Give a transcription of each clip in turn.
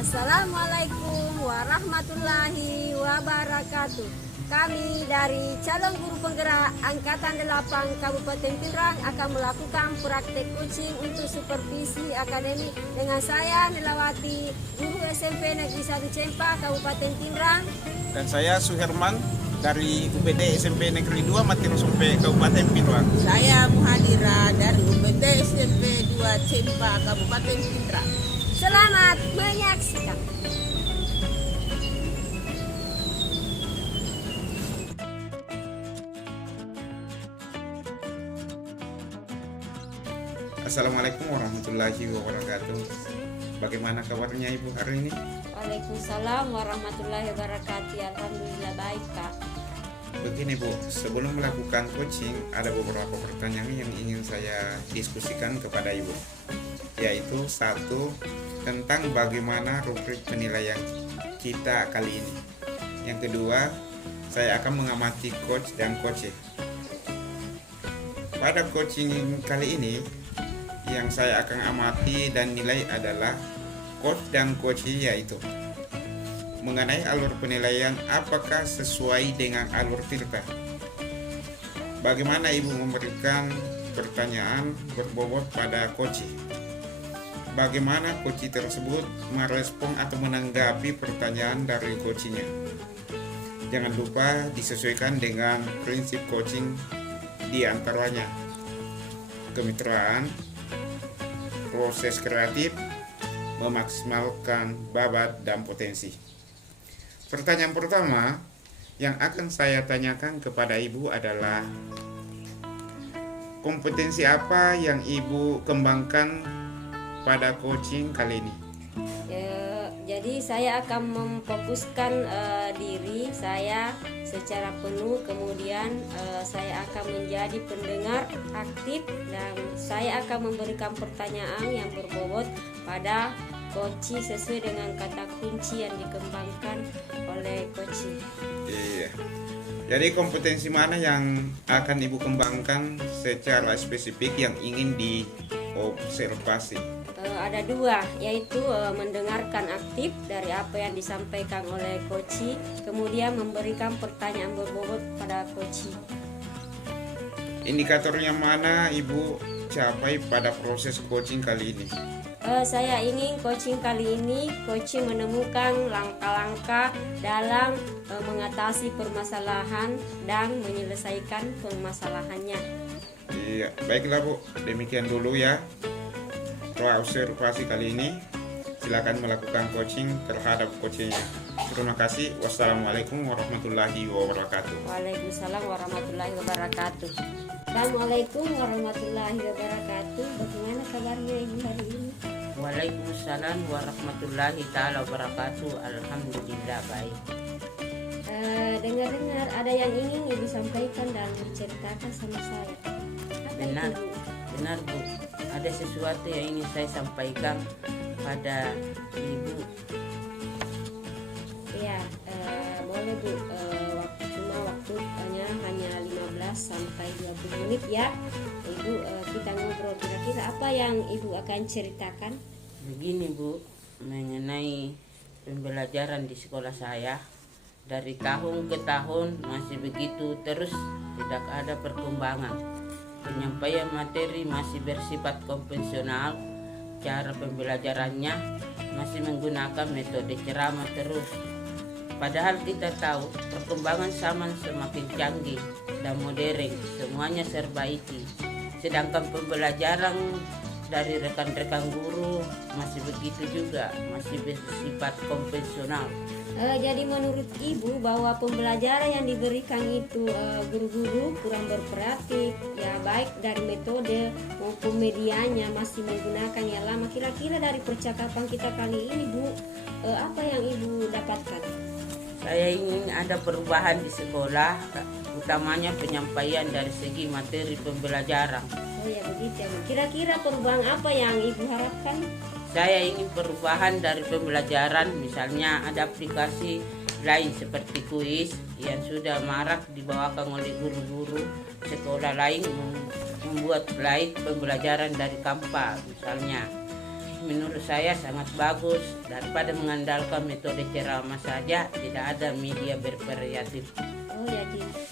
Assalamualaikum warahmatullahi wabarakatuh. Kami dari calon guru penggerak Angkatan 8 Kabupaten Pindrang akan melakukan praktek coaching untuk supervisi akademik dengan saya Nilawati, guru SMP Negeri 1 Cempa, Kabupaten Pindrang. Dan saya Suherman dari UPT SMP Negeri 2 Matiro Sumpe, Kabupaten Pindrang. Saya Muhadira dari UPT SMP 2 Cempa, Kabupaten Pindrang. Selamat menyaksikan. Assalamualaikum warahmatullahi wabarakatuh. Bagaimana kabarnya Ibu hari ini? Waalaikumsalam warahmatullahi wabarakatuh. Alhamdulillah baik, Kak. Begini Bu, sebelum melakukan coaching ada beberapa pertanyaan yang ingin saya diskusikan kepada Ibu. Yaitu satu, tentang bagaimana rubrik penilaian kita kali ini. Yang kedua, saya akan mengamati coach dan coach. Pada coaching kali ini, yang saya akan amati dan nilai adalah coach dan coach, yaitu mengenai alur penilaian apakah sesuai dengan alur Tirta. Bagaimana Ibu memberikan pertanyaan berbobot pada coach. Bagaimana coach tersebut merespon atau menanggapi pertanyaan dari coachnya. Jangan lupa disesuaikan dengan prinsip coaching, di antaranya kemitraan, proses kreatif, memaksimalkan babat dan potensi. Pertanyaan pertama yang akan saya tanyakan kepada Ibu adalah kompetensi apa yang Ibu kembangkan pada coaching kali ini? Jadi saya akan memfokuskan diri saya secara penuh, kemudian saya akan menjadi pendengar aktif dan saya akan memberikan pertanyaan yang berbobot pada coach sesuai dengan kata kunci yang dikembangkan oleh coach. Iya. Jadi kompetensi mana yang akan Ibu kembangkan secara spesifik yang ingin diobservasi? Ada dua, yaitu mendengarkan aktif dari apa yang disampaikan oleh coach, kemudian memberikan pertanyaan berbobot pada coach. Indikatornya mana Ibu capai pada proses coaching kali ini? Saya ingin coaching kali ini coach menemukan langkah-langkah dalam mengatasi permasalahan dan menyelesaikan permasalahannya. Iya, baiklah Bu, demikian dulu ya. Setelah observasi kali ini, silakan melakukan coaching terhadap coachnya. Terima kasih. Wassalamualaikum warahmatullahi wabarakatuh. Waalaikumsalam warahmatullahi wabarakatuh. Assalamualaikum warahmatullahi wabarakatuh. Bagaimana kabarnya Ibu hari ini? Waalaikumsalam warahmatullahi ta'ala wabarakatuh. Alhamdulillah baik. Dengar-dengar ada yang ingin Ibu sampaikan dan diceritakan sama saya. Apa Benar, itu, Bu? benar Bu. Ada sesuatu yang ingin saya sampaikan pada Ibu. Iya, boleh Bu. Waktunya hanya 15 sampai 20 menit ya. Ibu, kita ngobrol kira-kira apa yang Ibu akan ceritakan? Begini Bu, mengenai pembelajaran di sekolah saya, dari tahun ke tahun masih begitu terus, tidak ada perkembangan. Penyampaian materi masih bersifat konvensional, cara pembelajarannya masih menggunakan metode ceramah terus. Padahal kita tahu perkembangan zaman semakin canggih dan modern, semuanya serba IT. Sedangkan pembelajaran dari rekan-rekan guru masih begitu juga, masih bersifat konvensional. Jadi menurut Ibu bahwa pembelajaran yang diberikan itu guru-guru kurang berkreatif, ya baik dari metode maupun medianya masih menggunakan yang lama. Kira-kira dari percakapan kita kali ini Bu, apa yang Ibu dapatkan? Saya ingin ada perubahan di sekolah, utamanya penyampaian dari segi materi pembelajaran. Oh ya begitu ya Bu. Kira-kira perubahan apa yang Ibu harapkan? Saya ingin perubahan dari pembelajaran, misalnya ada aplikasi lain seperti kuis yang sudah marak dibawakan oleh guru-guru sekolah lain, membuat lain pembelajaran dari Canva misalnya. menurut saya sangat bagus daripada mengandalkan metode ceramah saja, tidak ada media bervariatif. Oh ya,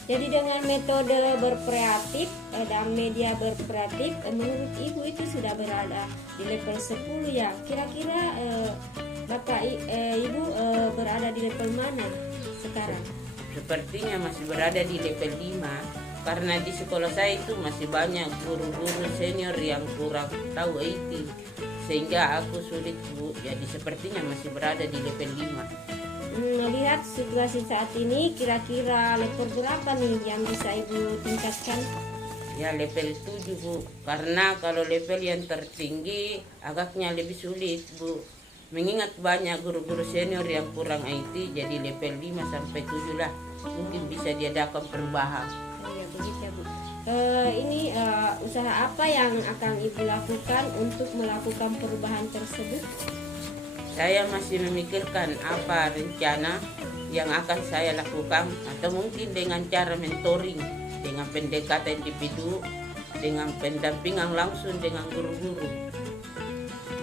jadi dengan metode berkreatif dan media berkreatif, menurut Ibu itu sudah berada di level 10 ya. Kira-kira Bapak Ibu berada di level mana sekarang? Sepertinya masih berada di level 5, karena di sekolah saya itu masih banyak guru-guru senior yang kurang tahu IT, sehingga aku sulit, Bu. Jadi sepertinya masih berada di level 5. Melihat situasi saat ini, kira-kira level berapa nih yang bisa Ibu tingkatkan? Ya level 7, Bu. Karena kalau level yang tertinggi agaknya lebih sulit, Bu. Mengingat banyak guru-guru senior yang kurang IT, jadi level 5 sampai 7 lah. Mungkin bisa diadakan perubahan. Oh ya, begitu ya, Bu. Ini usaha apa yang akan Ibu lakukan untuk melakukan perubahan tersebut? Saya masih memikirkan apa rencana yang akan saya lakukan, atau mungkin dengan cara mentoring, dengan pendekatan individu, dengan pendampingan langsung dengan guru-guru.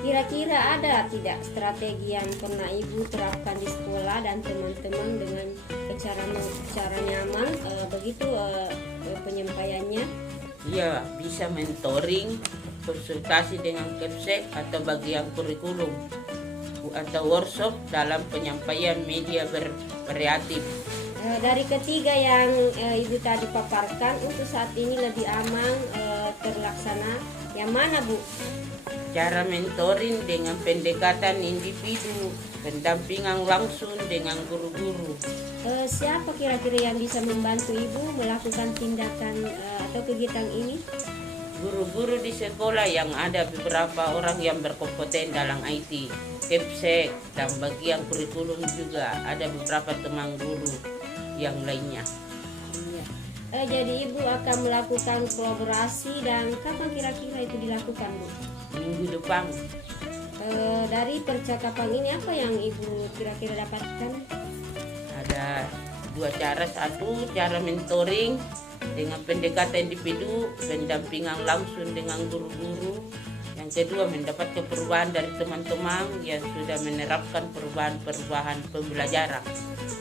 Kira-kira ada tidak strategi yang pernah Ibu terapkan di sekolah dan teman-teman dengan cara nyaman begitu penyampaiannya? Iya, bisa mentoring, konsultasi dengan Kepsek atau bagian kurikulum, atau workshop dalam penyampaian media bervariatif. Dari ketiga yang Ibu tadi paparkan, untuk saat ini lebih aman terlaksana yang mana, Bu? Cara mentoring dengan pendekatan individu, pendampingan langsung dengan guru-guru. Siapa kira-kira yang bisa membantu Ibu melakukan tindakan atau kegiatan ini? Guru-guru di sekolah yang ada beberapa orang yang berkompeten dalam IT, Kepsek, dan bagian kurikulum juga ada beberapa teman guru yang lainnya. Jadi Ibu akan melakukan kolaborasi, dan kapan kira-kira itu dilakukan, Bu? Minggu depan. Dari percakapan ini apa yang Ibu kira-kira dapatkan? Ada dua cara. Satu, cara mentoring dengan pendekatan individu, pendampingan langsung dengan guru-guru. Yang kedua, mendapatkan perubahan dari teman-teman yang sudah menerapkan perubahan-perubahan pembelajaran.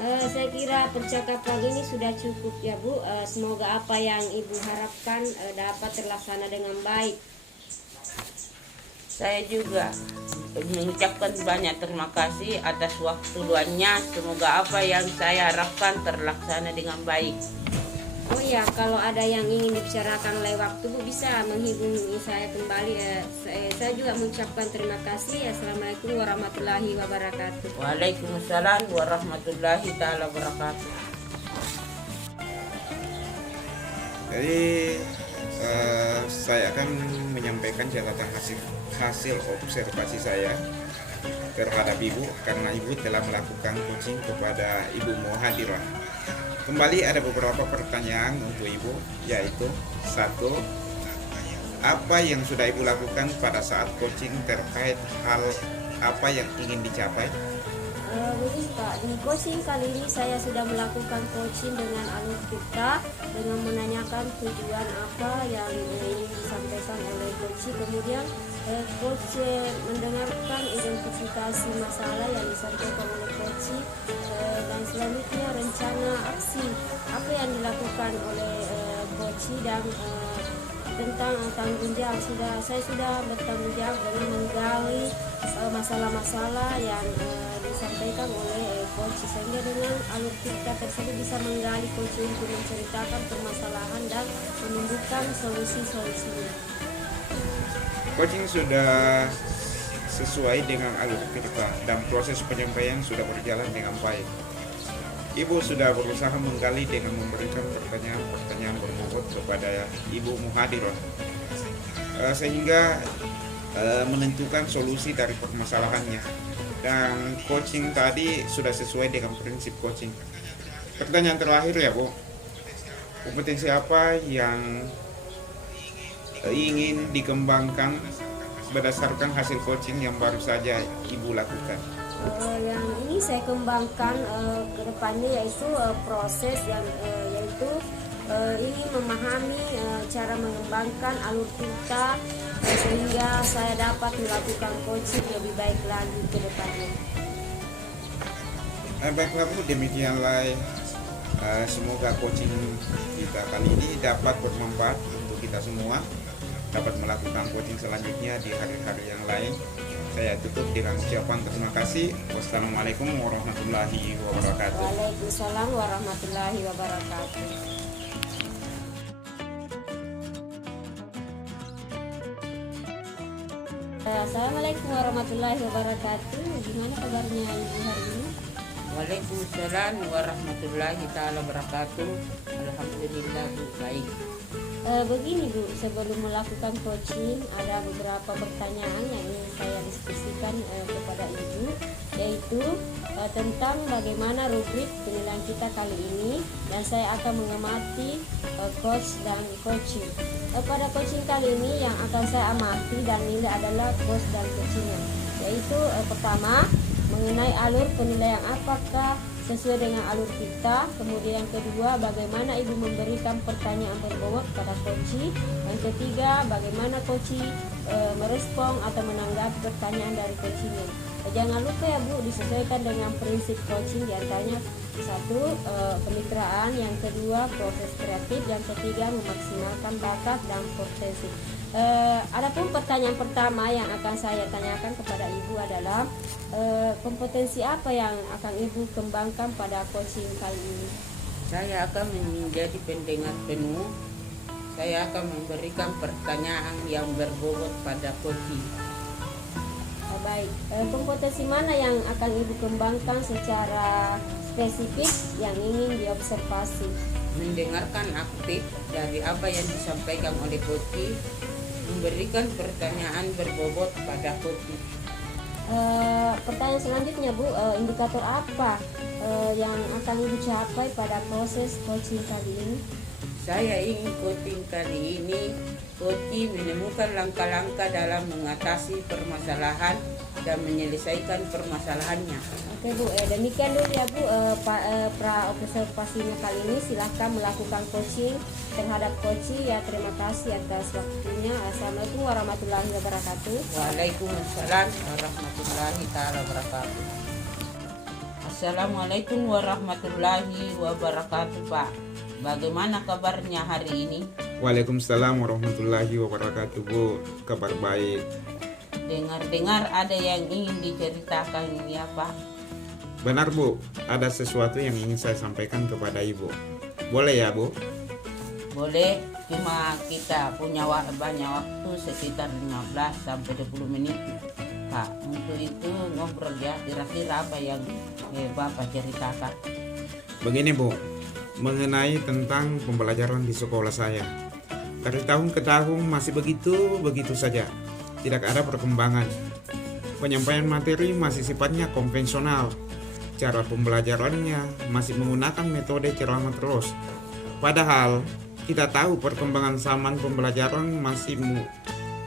Saya kira percakapan ini sudah cukup ya, Bu. Semoga apa yang Ibu harapkan dapat terlaksana dengan baik. Saya juga mengucapkan banyak terima kasih atas waktu luangnya. Semoga apa yang saya harapkan terlaksana dengan baik. Oh ya, kalau ada yang ingin dibicarakan oleh waktu, Bu, bisa menghubungi saya kembali. Saya juga mengucapkan terima kasih. Assalamualaikum warahmatullahi wabarakatuh. Waalaikumsalam warahmatullahi taala wabarakatuh. Jadi saya akan menyampaikan catatan hasil observasi saya terhadap Ibu, karena Ibu telah melakukan coaching kepada Ibu Muhadirah. Kembali ada beberapa pertanyaan untuk Ibu, yaitu satu, apa yang sudah Ibu lakukan pada saat coaching terkait hal apa yang ingin dicapai? Begini Pak, di coaching kali ini saya sudah melakukan coaching dengan alur kita, dengan menanyakan tujuan apa yang ingin disampaikan oleh coach. Kemudian coach mendengarkan identifikasi masalah yang disampaikan oleh coach, dan selanjutnya rencana aksi apa yang dilakukan oleh coach, dan tentang tanggung jawab. Saya sudah bertanggung jawab dengan menggali masalah-masasalah yang disampaikan oleh coach, sehingga dengan alur kita tersebut bisa menggali coach untuk menceritakan permasalahan dan menunjukkan solusi-solusinya. Coaching sudah sesuai dengan alur kita dan proses penyampaian sudah berjalan dengan baik. Ibu sudah berusaha menggali dengan memberikan pertanyaan-pertanyaan berbobot kepada Ibu Muhadirah, sehingga menentukan solusi dari permasalahannya. Dan coaching tadi sudah sesuai dengan prinsip coaching. Pertanyaan terakhir ya, Bu, kompetensi apa yang ingin dikembangkan berdasarkan hasil coaching yang baru saja Ibu lakukan? Yang ini saya kembangkan ke depannya, yaitu proses yang yaitu ini memahami cara mengembangkan alur kita sehingga saya dapat melakukan coaching lebih baik lagi ke depannya. Baiklah Bu, demikianlah semoga coaching kita kali ini dapat bermanfaat untuk kita semua, dapat melakukan coaching selanjutnya di hari-hari yang lain. Saya tutup dengan ucapan terima kasih. Wassalamualaikum warahmatullahi wabarakatuh. Waalaikumsalam warahmatullahi wabarakatuh. Assalamualaikum warahmatullahi wabarakatuh. Gimana kabarnya Ibu hari ini? Waalaikumsalam warahmatullahi taala wabarakatuh. Alhamdulillah Bu, baik. Begini Bu, sebelum melakukan coaching ada beberapa pertanyaan yang ingin saya diskusikan kepada Ibu, yaitu tentang bagaimana rubrik penilaian kita kali ini, dan saya akan mengamati coach dan coaching. Pada coaching kali ini yang akan saya amati dan nilai adalah coach dan coachingnya, yaitu pertama mengenai alur penilaian apakah sesuai dengan alur kita. Kemudian yang kedua, bagaimana Ibu memberikan pertanyaan berbobot pada coach. Yang ketiga, bagaimana coach merespon atau menanggapi pertanyaan dari coachnya. Jangan lupa ya Bu, disesuaikan dengan prinsip coaching, diantaranya satu, kemitraan, yang kedua proses kreatif, yang ketiga memaksimalkan bakat dan potensi. Adapun pertanyaan pertama yang akan saya tanyakan kepada Ibu adalah kompetensi apa yang akan Ibu kembangkan pada coaching kali ini? Saya akan menjadi pendengar penuh. Saya akan memberikan pertanyaan yang berbobot pada coaching. Baik, kompetensi mana yang akan Ibu kembangkan secara spesifik yang ingin diobservasi? Mendengarkan aktif dari apa yang disampaikan oleh coach, memberikan pertanyaan berbobot pada coach. Pertanyaan selanjutnya Bu, indikator apa yang akan Ibu capai pada proses coaching kali ini? Saya ingin coaching kali ini coach menemukan langkah-langkah dalam mengatasi permasalahan dan menyelesaikan permasalahannya. Oke Bu, demikian dulu ya Bu pra observasinya kali ini. Silahkan melakukan coaching terhadap coach ya. Terima kasih atas waktunya. Assalamualaikum warahmatullahi wabarakatuh. Waalaikumsalam warahmatullahi taala wabarakatuh. Assalamualaikum warahmatullahi wabarakatuh Pak. Bagaimana kabarnya hari ini? Waalaikumsalam warahmatullahi wabarakatuh Bu, kabar baik. Dengar-dengar ada yang ingin diceritakan ya Pak. Benar Bu, ada sesuatu yang ingin saya sampaikan kepada Ibu. Boleh ya Bu? Boleh, cuma kita punya banyak waktu sekitar 15 sampai 20 menit Pak. Untuk itu ngobrol ya, kira-kira apa yang Bapak ceritakan. Begini Bu, mengenai tentang pembelajaran di sekolah saya. Dari tahun ke tahun masih begitu saja. Tidak ada perkembangan. Penyampaian materi masih sifatnya konvensional. Cara pembelajarannya masih menggunakan metode ceramah terus. Padahal kita tahu perkembangan zaman pembelajaran masih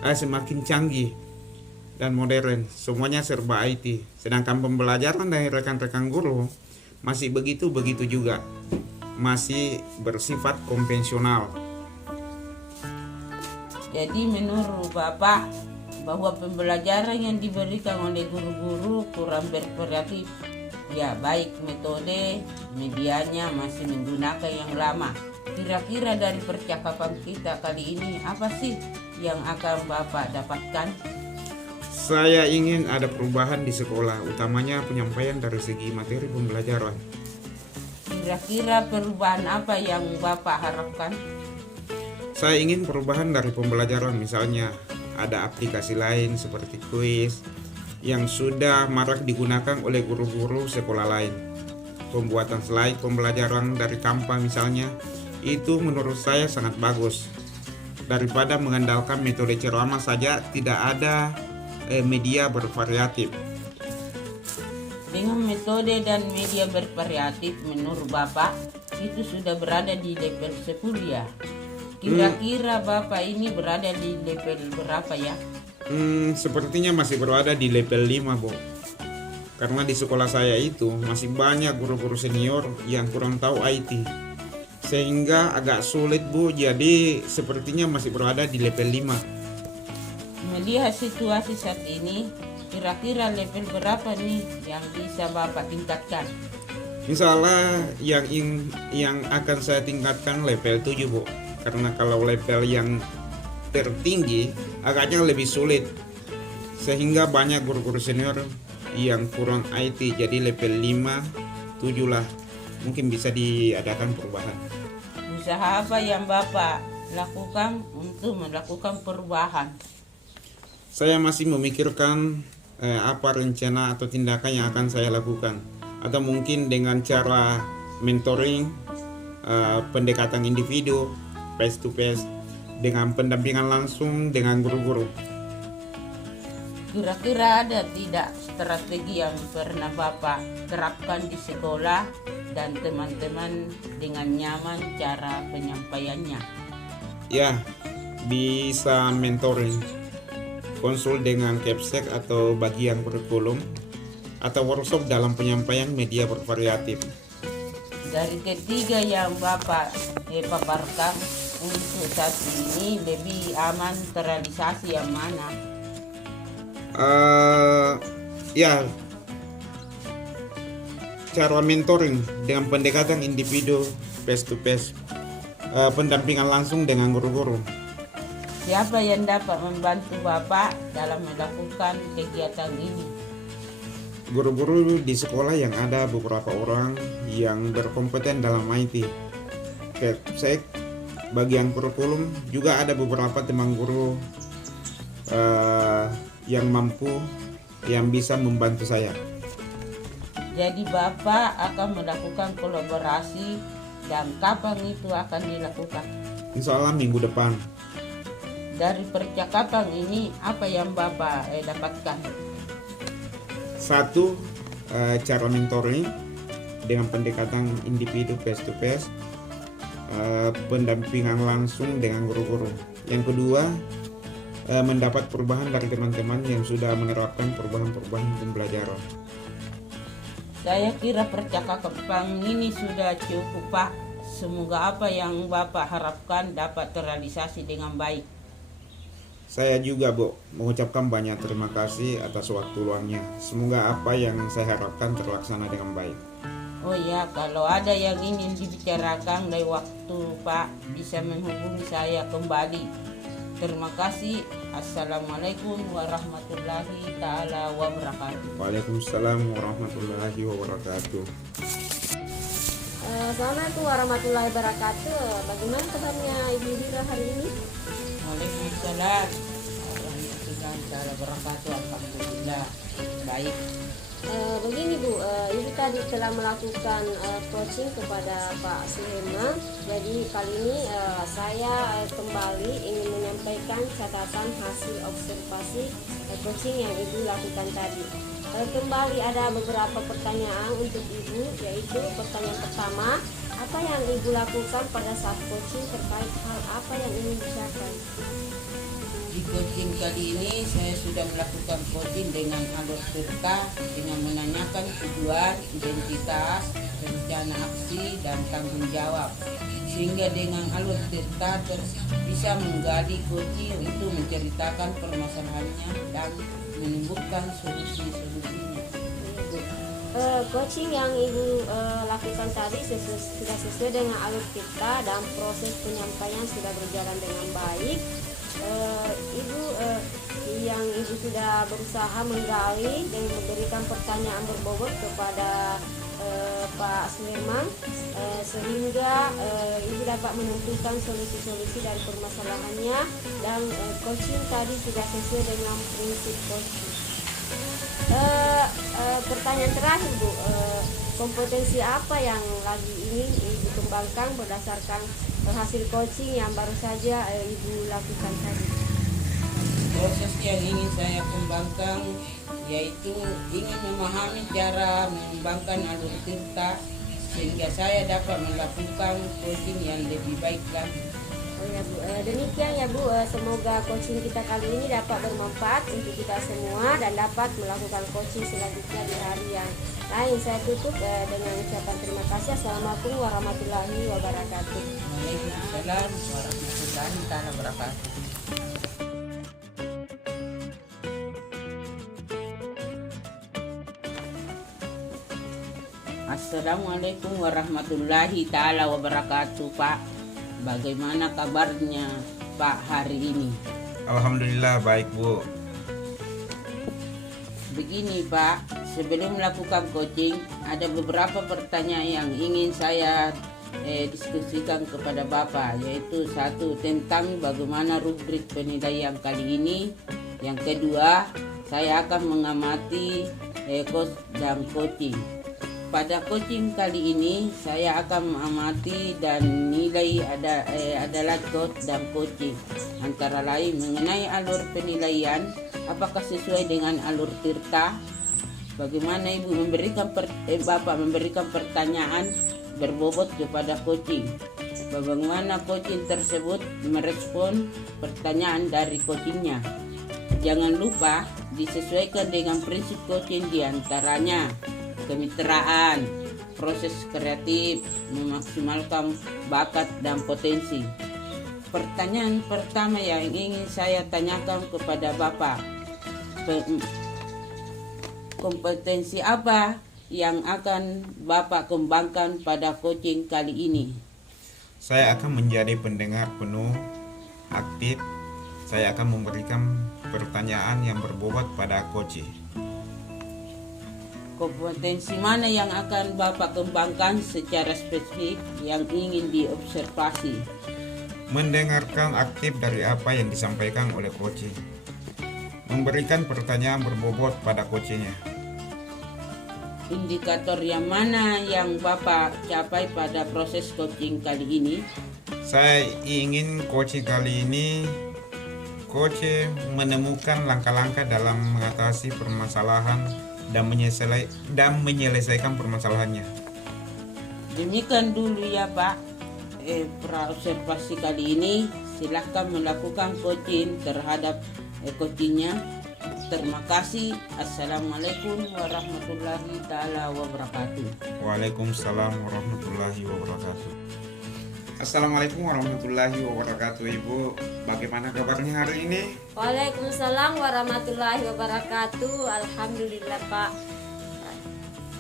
semakin canggih dan modern. Semuanya serba IT. Sedangkan pembelajaran dari rekan-rekan guru masih begitu juga. Masih bersifat konvensional. Jadi menurut Bapak bahwa pembelajaran yang diberikan oleh guru-guru kurang bervariatif. Ya, baik metode, medianya masih menggunakan yang lama. Kira-kira dari percakapan kita kali ini apa sih yang akan Bapak dapatkan? Saya ingin ada perubahan di sekolah, utamanya penyampaian dari segi materi pembelajaran. Kira-kira perubahan apa yang Bapak harapkan? Saya ingin perubahan dari pembelajaran, misalnya ada aplikasi lain seperti kuis yang sudah marak digunakan oleh guru-guru sekolah lain. Pembuatan slide pembelajaran dari Canva misalnya, itu menurut saya sangat bagus. Daripada mengandalkan metode ceramah saja, tidak ada media bervariatif. Dengan metode dan media bervariatif menurut Bapak itu sudah berada di level 10 ya. Kira-kira Bapak ini berada di level berapa ya? Sepertinya masih berada di level 5 Bu. Karena di sekolah saya itu masih banyak guru-guru senior yang kurang tahu IT. Sehingga agak sulit Bu, jadi sepertinya masih berada di level 5. Melihat situasi saat ini, kira-kira level berapa nih yang bisa Bapak tingkatkan? Misalnya yang akan saya tingkatkan level 7 Bu. Karena kalau level yang tertinggi agaknya lebih sulit. Sehingga banyak guru-guru senior yang kurang IT, jadi level 5, 7 lah. Mungkin bisa diadakan perubahan. Usaha apa yang Bapak lakukan untuk melakukan perubahan? Saya masih memikirkan apa rencana atau tindakan yang akan saya lakukan. Atau mungkin dengan cara mentoring, pendekatan individu, face to face, dengan pendampingan langsung dengan guru-guru. Kira-kira ada tidak strategi yang pernah Bapak terapkan di sekolah dan teman-teman dengan nyaman cara penyampaiannya? Ya, bisa mentoring, konsul dengan Capsek atau bagian kurikulum, atau workshop dalam penyampaian media bervariatif. Dari ketiga yang Bapak paparkan, untuk saat ini lebih aman terrealisasi yang mana? Ya, cara mentoring dengan pendekatan individu face to face, pendampingan langsung dengan guru-guru. Siapa yang dapat membantu Bapak dalam melakukan kegiatan ini? Guru-guru di sekolah yang ada beberapa orang yang berkompeten dalam IT. Capsek, bagian kurikulum, juga ada beberapa teman guru yang mampu, yang bisa membantu saya. Jadi Bapak akan melakukan kolaborasi dan kapan itu akan dilakukan? Insya Allah minggu depan. Dari percakapan ini apa yang Bapak dapatkan? Satu, cara mentoring dengan pendekatan individu face to face, pendampingan langsung dengan guru-guru. Yang kedua, mendapat perubahan dari teman-teman yang sudah menerapkan perubahan-perubahan pembelajaran. Saya kira percakapan ini sudah cukup Pak. Semoga apa yang Bapak harapkan dapat terrealisasi dengan baik. Saya juga Bu mengucapkan banyak terima kasih atas waktu luangnya. Semoga apa yang saya harapkan terlaksana dengan baik. Oh ya, kalau ada yang ingin dibicarakan dari waktu Pak, bisa menghubungi saya kembali. Terima kasih. Assalamualaikum warahmatullahi ta'ala wabarakatuh. Waalaikumsalam warahmatullahi wabarakatuh. Assalamualaikum warahmatullahi wabarakatuh. Bagaimana kabarnya Ibu Hira hari ini? Waalaikumsalam warahmatullahi ta'ala wabarakatuh. Alhamdulillah baik. Begini Bu, Ibu tadi telah melakukan coaching kepada Pak Suherman. Jadi kali ini saya kembali ingin menyampaikan catatan hasil observasi coaching yang Ibu lakukan tadi. Kembali ada beberapa pertanyaan untuk Ibu, yaitu pertanyaan pertama, apa yang Ibu lakukan pada saat coaching terkait hal apa yang ingin dicapai? Di coaching kali ini saya sudah melakukan coaching dengan alur serta dengan menanyakan tujuan, identitas, rencana aksi, dan tanggung jawab. Sehingga dengan alur serta bisa menggali coaching untuk menceritakan permasalahannya dan menumbuhkan solusi-solusinya. Coaching yang Ibu lakukan tadi sudah sesuai dengan alur kita dan proses penyampaian sudah berjalan dengan baik. Ibu sudah berusaha menggali dan memberikan pertanyaan berbobot kepada Pak Suherman sehingga Ibu dapat menentukan solusi-solusi dari permasalahannya dan coaching tadi sudah sesuai dengan prinsip coaching. Pertanyaan terakhir Bu, kompetensi apa yang lagi ingin Ibu kembangkan berdasarkan hasil coaching yang baru saja Ibu lakukan tadi? Proses yang ingin saya kembangkan yaitu ingin memahami cara mengembangkan alur cerita sehingga saya dapat melakukan coaching yang lebih baik lagi. Oh ya Bu, demikian ya Bu, semoga coaching kita kali ini dapat bermanfaat untuk kita semua dan dapat melakukan coaching selanjutnya di hari yang lain. Saya tutup dengan ucapan terima kasih. Assalamualaikum warahmatullahi wabarakatuh. Waalaikumsalam warahmatullahi wabarakatuh. Assalamualaikum warahmatullahi ta'ala wabarakatuh, Pak. Bagaimana kabarnya Pak hari ini? Alhamdulillah baik Bu. Begini Pak, sebelum melakukan coaching ada beberapa pertanyaan yang ingin saya diskusikan kepada Bapak, yaitu satu tentang bagaimana rubrik penilaian kali ini. Yang kedua, saya akan mengamati coach dan coaching. Pada coaching kali ini saya akan mengamati dan nilai adalah coach dan coaching, antara lain mengenai alur penilaian, apakah sesuai dengan alur Tirta, bagaimana Ibu Bapak memberikan pertanyaan berbobot kepada coaching, bagaimana coaching tersebut merespon pertanyaan dari coachingnya. Jangan lupa disesuaikan dengan prinsip coaching, diantaranya kemitraan, proses kreatif, memaksimalkan bakat dan potensi. Pertanyaan pertama yang ingin saya tanyakan kepada Bapak, kompetensi apa yang akan Bapak kembangkan pada coaching kali ini? Saya akan menjadi pendengar penuh, aktif. Saya akan memberikan pertanyaan yang berbobot pada coach. Kompetensi mana yang akan Bapak kembangkan secara spesifik yang ingin diobservasi? Mendengarkan aktif dari apa yang disampaikan oleh coach. Memberikan pertanyaan berbobot pada coachnya. Indikator yang mana yang Bapak capai pada proses coaching kali ini? Saya ingin coach kali ini menemukan langkah-langkah dalam mengatasi permasalahan dan menyelesaikan permasalahannya. Demikian dulu ya Pak, praobservasi kali ini. Silahkan melakukan coaching terhadap coachingnya. Terima kasih. Assalamualaikum warahmatullahi ta'ala wabarakatuh. Waalaikumsalam warahmatullahi wabarakatuh. Assalamualaikum warahmatullahi wabarakatuh. Ibu, bagaimana kabarnya hari ini? Waalaikumsalam warahmatullahi wabarakatuh. Alhamdulillah Pak.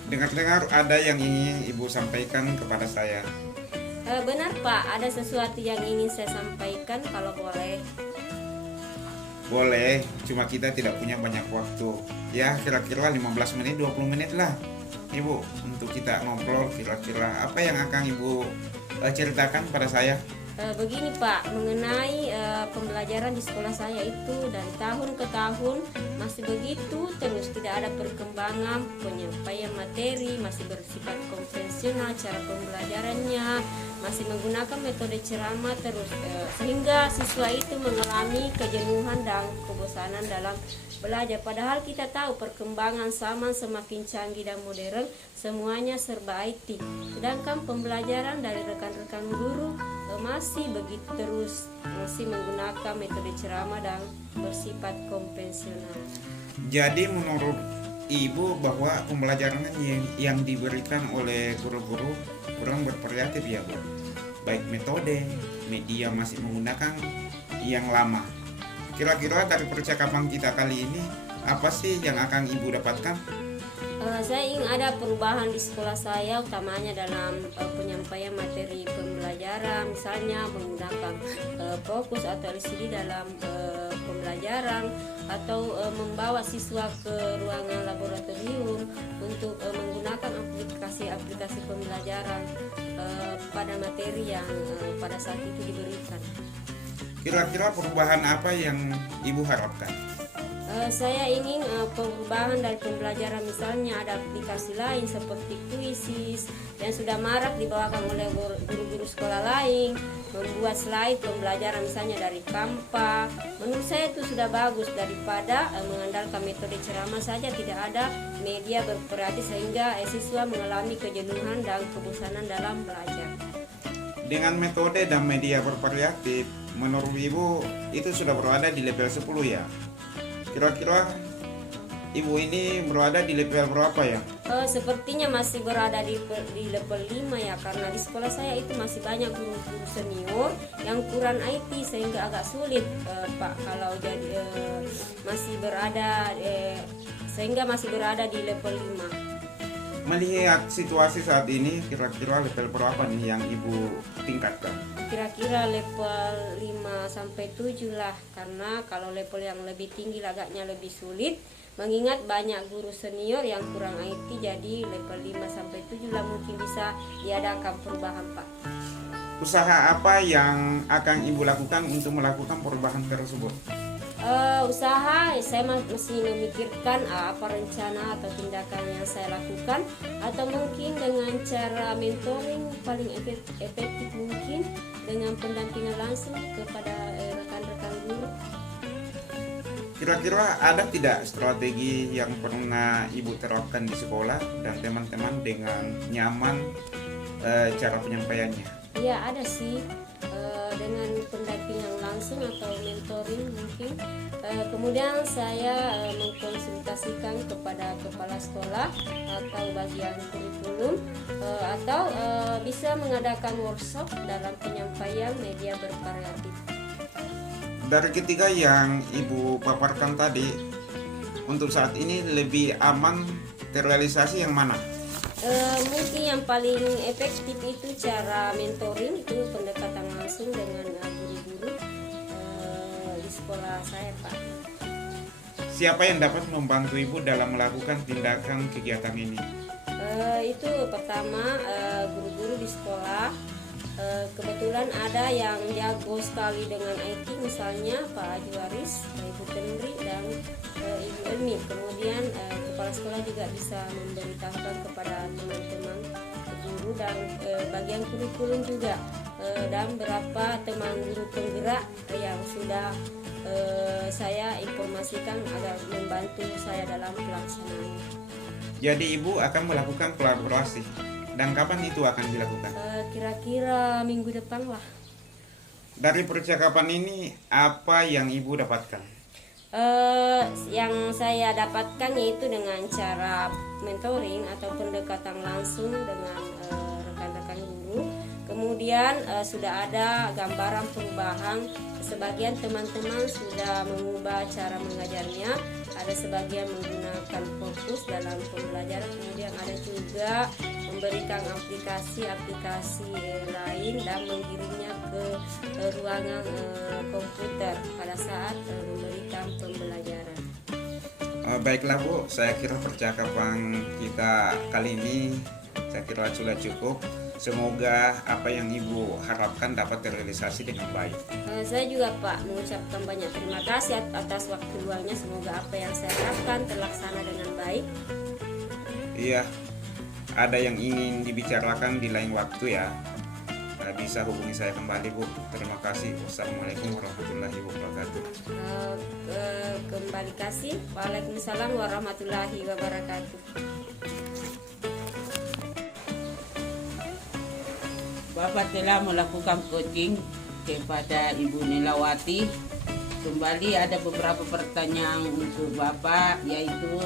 Dengar-dengar ada yang ingin Ibu sampaikan kepada saya. Benar Pak, ada sesuatu yang ingin saya sampaikan kalau boleh. Boleh, cuma kita tidak punya banyak waktu. Ya kira-kira 15 menit, 20 menit lah Ibu, untuk kita ngobrol kira-kira apa yang akan Ibu ceritakan pada saya. Begini Pak, mengenai pembelajaran di sekolah saya itu dari tahun ke tahun masih begitu terus, tidak ada perkembangan, penyampaian materi masih bersifat konvensional, cara pembelajarannya masih menggunakan metode ceramah terus, sehingga siswa itu mengalami kejenuhan dan kebosanan dalam belajar. Padahal kita tahu perkembangan zaman semakin canggih dan modern, semuanya serba IT, sedangkan pembelajaran dari rekan-rekan guru masih begitu terus, masih menggunakan metode ceramah dan bersifat konvensional. Jadi menurut Ibu bahwa pembelajaran yang diberikan oleh guru-guru kurang bervariatif ya Bu? Baik metode, media masih menggunakan yang lama. Kira-kira dari percakapan kita kali ini, apa sih yang akan Ibu dapatkan? Saya ingin ada perubahan di sekolah saya, utamanya dalam penyampaian materi pembelajaran, misalnya menggunakan fokus atau LCD dalam pembelajaran, atau membawa siswa ke ruangan laboratorium untuk menggunakan aplikasi pembelajaran pada materi yang pada saat itu diberikan. Kira-kira perubahan apa yang Ibu harapkan? Saya ingin perubahan dari pembelajaran, misalnya ada aplikasi lain seperti Quizzes yang sudah marak dibawakan oleh guru-guru sekolah lain, membuat slide pembelajaran misalnya dari Canva. Menurut saya itu sudah bagus daripada mengandalkan metode ceramah saja, tidak ada media bervariatif sehingga siswa mengalami kejenuhan dan kebosanan dalam belajar. Dengan metode dan media bervariatif, menurut Ibu itu sudah berada di level 10 ya? Kira-kira Ibu ini berada di level berapa ya? Sepertinya masih berada di level 5 ya, karena di sekolah saya itu masih banyak guru-guru senior yang kurang IT sehingga agak sulit Pak kalau jadi sehingga masih berada di level 5. Melihat situasi saat ini, kira-kira level berapa nih yang Ibu tingkatkan? Kira-kira level 5 sampai 7 lah, karena kalau level yang lebih tinggi agaknya lebih sulit mengingat banyak guru senior yang kurang IT, jadi level 5 sampai 7 lah mungkin bisa diadakan perubahan, Pak. Usaha apa yang akan Ibu lakukan untuk melakukan perubahan tersebut? Usaha saya masih memikirkan apa rencana atau tindakan yang saya lakukan, atau mungkin dengan cara mentoring paling efektif mungkin dengan pendampingan langsung kepada rekan-rekan guru. Kira-kira ada tidak strategi yang pernah Ibu terapkan di sekolah dan teman-teman dengan nyaman cara penyampaiannya? Iya, ada sih, dengan pendampingan langsung atau mentoring mungkin. Kemudian saya mengkonsultasikan kepada kepala sekolah atau bagian kurikulum, atau bisa mengadakan workshop dalam penyampaian media bervariatif. Dari ketiga yang Ibu paparkan tadi, untuk saat ini lebih aman terrealisasi yang mana? Mungkin yang paling efektif itu cara mentoring, itu pendekatan langsung dengan guru-guru di sekolah saya, Pak. Siapa yang dapat membantu Ibu dalam melakukan tindakan kegiatan ini? Itu pertama guru-guru di sekolah. Kebetulan ada yang jago sekali dengan IT, misalnya Pak Ajuaris, Ibu Tendri, dan Ibu Elmi. Kemudian kepala sekolah juga bisa memberitahukan kepada teman-teman guru dan bagian kurikulum juga, dan beberapa teman guru penggerak yang sudah saya informasikan agar membantu saya dalam pelaksanaan. Jadi Ibu akan melakukan kolaborasi, dan kapan itu akan dilakukan? Kira-kira minggu depan lah. Dari percakapan ini apa yang Ibu dapatkan? Yang saya dapatkan yaitu dengan cara mentoring atau pendekatan langsung dengan rekan-rekan guru. Kemudian sudah ada gambaran perubahan. Sebagian teman-teman sudah mengubah cara mengajarnya, ada sebagian menggunakan fokus dalam pembelajaran, kemudian ada juga memberikan aplikasi-aplikasi lain dan mengirimnya ke ruangan komputer pada saat memberikan pembelajaran. Baiklah Bu, saya kira percakapan kita kali ini saya kira sudah cukup. Semoga apa yang Ibu harapkan dapat terrealisasi dengan baik. Saya juga Pak mengucapkan banyak terima kasih atas waktu luangnya. Semoga apa yang saya harapkan terlaksana dengan baik. Iya, ada yang ingin dibicarakan di lain waktu ya, bisa hubungi saya kembali Bu. Terima kasih. Wassalamualaikum warahmatullahi wabarakatuh. Kembali kasih. Waalaikumsalam warahmatullahi wabarakatuh. Bapak telah melakukan coaching kepada Ibu Nilawati. Kembali ada beberapa pertanyaan untuk Bapak, yaitu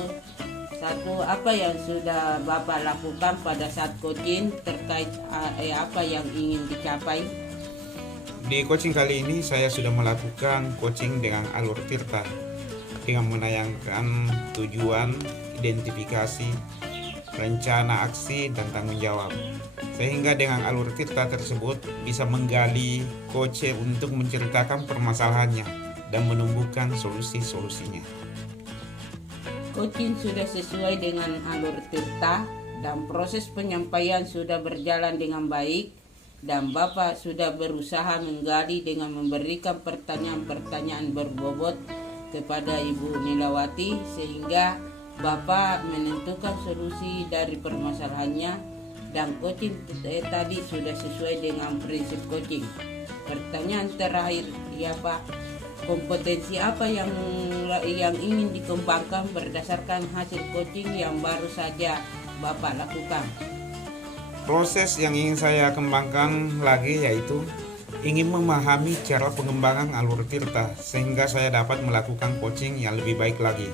satu, apa yang sudah Bapak lakukan pada saat coaching terkait apa yang ingin dicapai? Di coaching kali ini saya sudah melakukan coaching dengan alur tirta dengan menayangkan tujuan, identifikasi, rencana aksi, dan tanggung jawab. Sehingga dengan alur tirta tersebut bisa menggali coach untuk menceritakan permasalahannya dan menumbuhkan solusi-solusinya. Coaching sudah sesuai dengan alur tirta dan proses penyampaian sudah berjalan dengan baik, dan Bapak sudah berusaha menggali dengan memberikan pertanyaan-pertanyaan berbobot kepada Ibu Nilawati sehingga Bapak menentukan solusi dari permasalahannya, dan coaching tadi sudah sesuai dengan prinsip coaching. Pertanyaan terakhir ya Pak, kompetensi apa yang ingin dikembangkan berdasarkan hasil coaching yang baru saja Bapak lakukan? Proses yang ingin saya kembangkan lagi yaitu ingin memahami cara pengembangan alur tirta sehingga saya dapat melakukan coaching yang lebih baik lagi.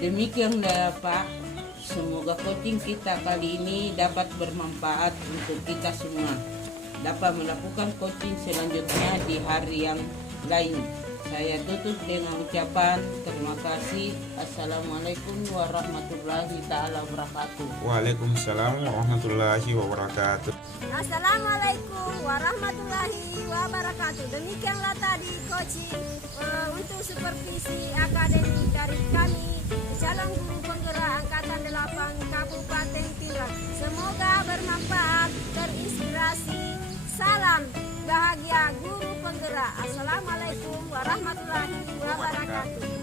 Demikianlah Pak. Semoga coaching kita kali ini dapat bermanfaat untuk kita semua. Dapat melakukan coaching selanjutnya di hari yang lain. Saya tutup dengan ucapan terima kasih. Assalamualaikum warahmatullahi taala wabarakatuh. Waalaikumsalam warahmatullahi wabarakatuh. Assalamualaikum warahmatullahi wabarakatuh. Demikianlah tadi coaching untuk supervisi akademik dari kami calon guru penggerak Angkatan 8 Kabupaten Tira. Semoga bermanfaat, terinspirasi. Salam bahagia guru penggerak. Assalamualaikum warahmatullahi wabarakatuh.